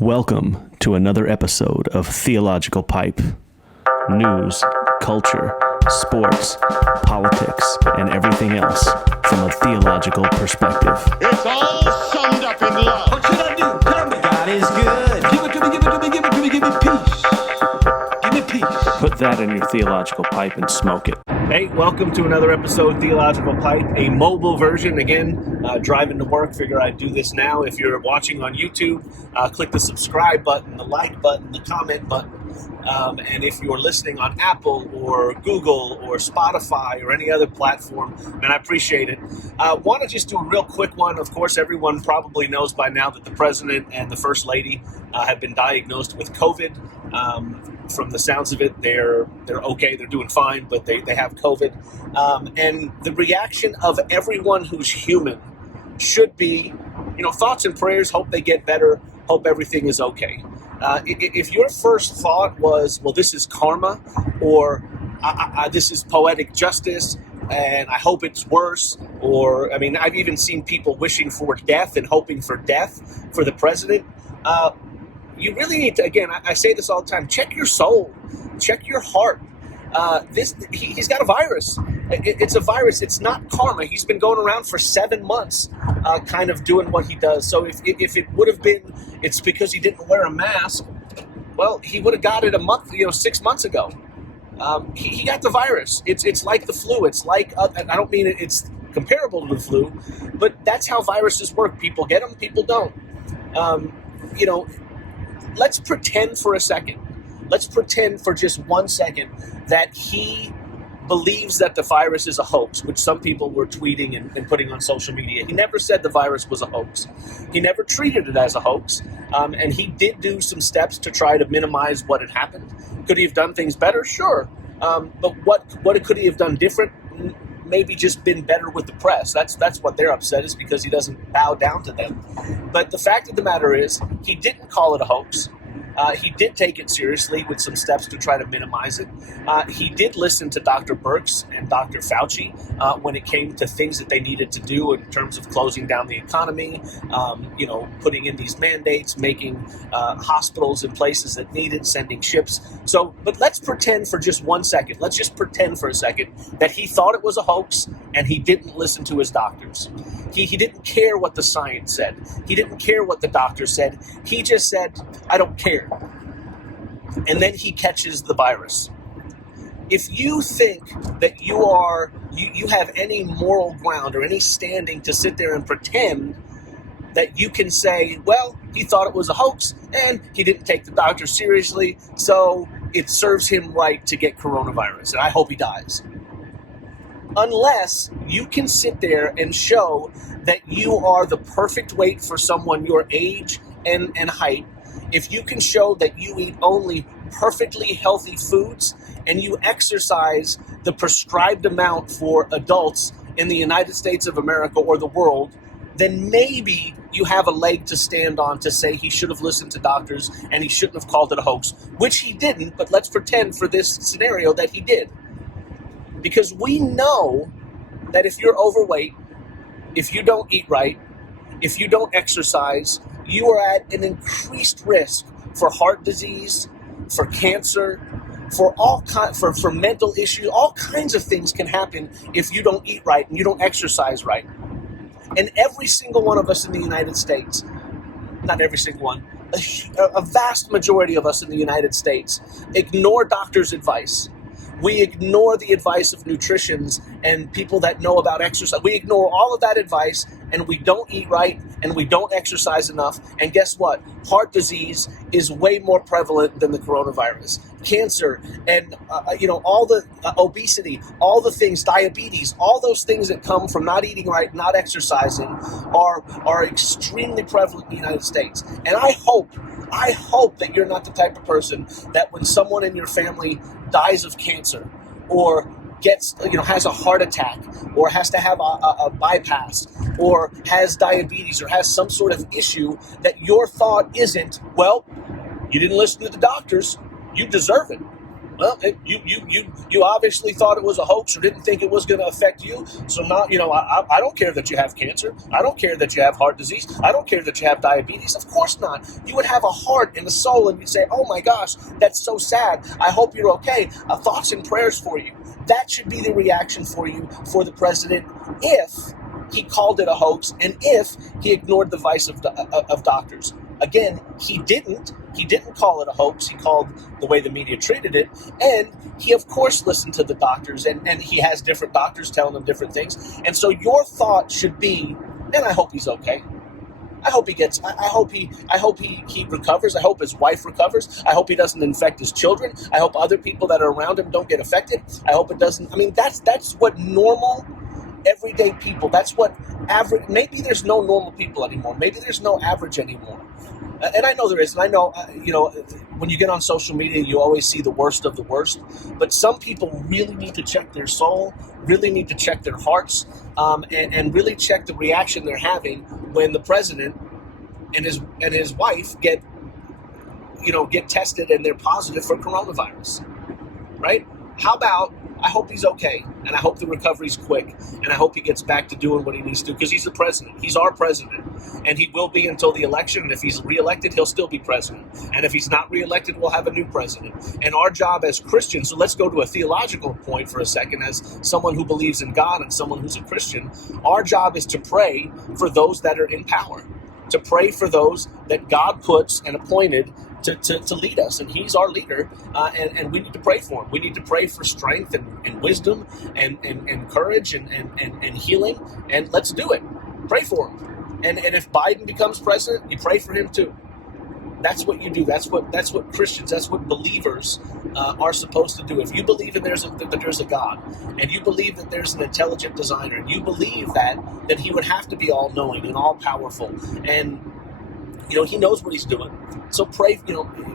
Welcome to another episode of Theological Pipe. News, culture, sports, politics, and everything else from a theological perspective. It's all summed up in love. What should I do? Tell me. God is good. Give it to me, give it to me, give it to me, give me peace. Give me peace. Put that in your theological pipe and smoke it. Hey, welcome to another episode of Theological Pipe, a mobile version. Again, driving to work, figure I'd do this now. If you're watching on YouTube, click the subscribe button, the like button, the comment button. And if you're listening on Apple or Google or Spotify or any other platform, man, I appreciate it. Want to just do a real quick one. Of course, everyone probably knows by now that the President and the First Lady have been diagnosed with COVID. From the sounds of it, they're okay, they're doing fine, but they have COVID. And the reaction of everyone who's human should be, thoughts and prayers, hope they get better, hope everything is okay. If your first thought was, well, this is karma, or this is poetic justice, and I hope it's worse, or, I've even seen people wishing for death and hoping for death for the president. You really need to, again, I say this all the time, check your soul, check your heart. He's got a virus. It's a virus. It's not karma. He's been going around for 7 months kind of doing what he does. So if it would have been, it's because he didn't wear a mask, well, he would have got it 6 months ago. He got the virus. It's like the flu. It's like, I don't mean it's comparable to the flu, but that's how viruses work. People get them, people don't. Let's pretend for a second. Let's pretend for just 1 second that he believes that the virus is a hoax, which some people were tweeting and putting on social media. He never said the virus was a hoax. He never treated it as a hoax. And he did do some steps to try to minimize what had happened. Could he have done things better? Sure. But what could he have done different? Maybe just been better with the press. That's what they're upset is because he doesn't bow down to them. But the fact of the matter is, he didn't call it a hoax. He did take it seriously with some steps to try to minimize it. He did listen to Dr. Birx and Dr. Fauci when it came to things that they needed to do in terms of closing down the economy, putting in these mandates, making hospitals in places that need it, sending ships. But let's pretend for just 1 second. Let's just pretend for a second that he thought it was a hoax and he didn't listen to his doctors. He didn't care what the science said. He didn't care what the doctors said. He just said, I don't care. And then he catches the virus. If you think that you have any moral ground or any standing to sit there and pretend that you can say, well, he thought it was a hoax and he didn't take the doctor seriously, so it serves him right to get coronavirus, and I hope he dies. Unless you can sit there and show that you are the perfect weight for someone your age and height, if you can show that you eat only perfectly healthy foods and you exercise the prescribed amount for adults in the United States of America or the world, then maybe you have a leg to stand on to say he should have listened to doctors and he shouldn't have called it a hoax, which he didn't, but let's pretend for this scenario that he did. Because we know that if you're overweight, if you don't eat right, if you don't exercise, you are at an increased risk for heart disease, for cancer, for mental issues. All kinds of things can happen if you don't eat right and you don't exercise right. And every single one of us in the United States, not every single one, a vast majority of us in the United States ignore doctors' advice. We ignore the advice of nutritionists and people that know about exercise. We ignore all of that advice, and we don't eat right, and we don't exercise enough. And guess what? Heart disease is way more prevalent than the coronavirus. Cancer and, all the obesity, all the things, diabetes, all those things that come from not eating right, not exercising are extremely prevalent in the United States. And I hope that you're not the type of person that when someone in your family dies of cancer or has a heart attack or has to have a bypass or has diabetes or has some sort of issue, that your thought isn't, well, you didn't listen to the doctors, you deserve it. Well, you obviously thought it was a hoax or didn't think it was going to affect you. So now, I don't care that you have cancer. I don't care that you have heart disease. I don't care that you have diabetes. Of course not. You would have a heart and a soul, and you'd say, oh my gosh, that's so sad. I hope you're okay. Thoughts and prayers for you. That should be the reaction for you, for the president, if he called it a hoax and if he ignored the advice of doctors. Again, he didn't. He didn't call it a hoax. He called the way the media treated it. And he, of course, listened to the doctors. And he has different doctors telling him different things. And so your thought should be, and I hope he's okay. I hope he recovers. I hope his wife recovers. I hope he doesn't infect his children. I hope other people that are around him don't get affected. I hope it doesn't. I mean, that's what normal, everyday people, that's what average, maybe there's no normal people anymore. Maybe there's no average anymore. And I know there is. And I know, when you get on social media, you always see the worst of the worst. But some people really need to check their soul, really need to check their hearts, and really check the reaction they're having when the president and his wife get tested and they're positive for coronavirus, right? How about, I hope he's okay, and I hope the recovery's quick, and I hope he gets back to doing what he needs to do, because he's the president. He's our president, and he will be until the election, and if he's reelected, he'll still be president. And if he's not reelected, we'll have a new president. And our job as Christians, so let's go to a theological point for a second, as someone who believes in God and someone who's a Christian, our job is to pray for those that are in power, to pray for those that God puts and appointed to lead us, and he's our leader, and we need to pray for him. We need to pray for strength and wisdom and courage and healing, and let's do it. Pray for him. And if Biden becomes president, you pray for him too. That's what you do. That's what Christians, that's what believers are supposed to do. If you believe that there's a God, and you believe that there's an intelligent designer, and you believe that he would have to be all-knowing and all-powerful, and he knows what he's doing. So pray,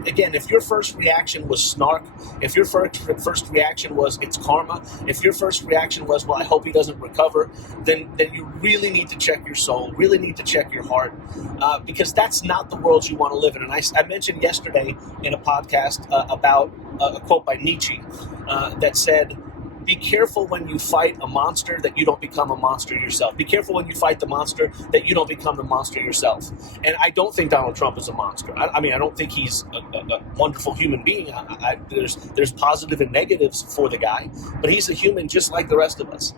again, if your first reaction was snark, if your first reaction was it's karma, if your first reaction was, well, I hope he doesn't recover, then you really need to check your soul, really need to check your heart, because that's not the world you want to live in. And I mentioned yesterday in a podcast about a quote by Nietzsche that said, be careful when you fight a monster that you don't become a monster yourself. Be careful when you fight the monster that you don't become the monster yourself. And I don't think Donald Trump is a monster. I don't think he's a wonderful human being. There's positive and negatives for the guy, but he's a human just like the rest of us.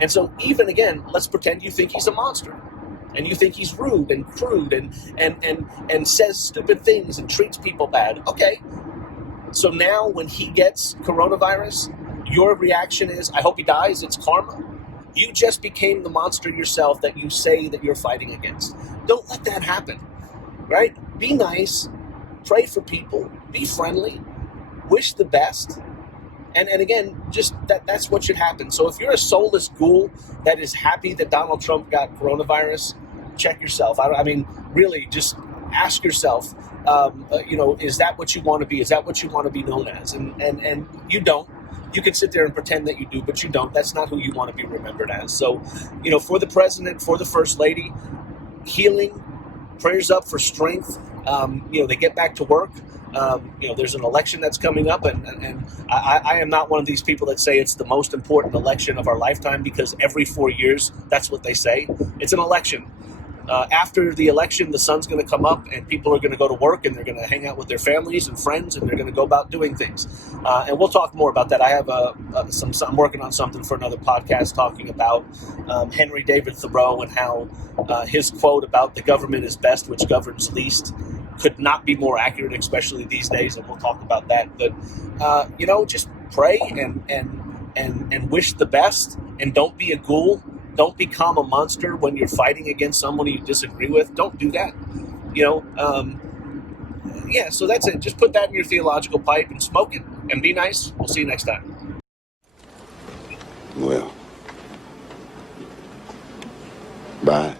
And so even again, let's pretend you think he's a monster. And you think he's rude and crude and says stupid things and treats people bad. Okay. So now when he gets coronavirus, your reaction is, I hope he dies, it's karma. You just became the monster yourself that you say that you're fighting against. Don't let that happen, right? Be nice, pray for people, be friendly, wish the best. And again, just that's what should happen. So if you're a soulless ghoul that is happy that Donald Trump got coronavirus, check yourself. Really just ask yourself, is that what you want to be? Is that what you want to be known as? And you don't. You can sit there and pretend that you do, but you don't. That's not who you want to be remembered as. So, for the president, for the first lady, healing, prayers up for strength. They get back to work. There's an election that's coming up, and I am not one of these people that say it's the most important election of our lifetime, because every 4 years, that's what they say. It's an election. After the election, the sun's going to come up and people are going to go to work and they're going to hang out with their families and friends and they're going to go about doing things. And we'll talk more about that. I have I'm working on something for another podcast talking about Henry David Thoreau and how his quote about the government is best which governs least could not be more accurate, especially these days. And we'll talk about that. But, just pray and wish the best, and don't be a ghoul. Don't become a monster when you're fighting against someone you disagree with. Don't do that. So that's it. Just put that in your theological pipe and smoke it and be nice. We'll see you next time. Well, bye.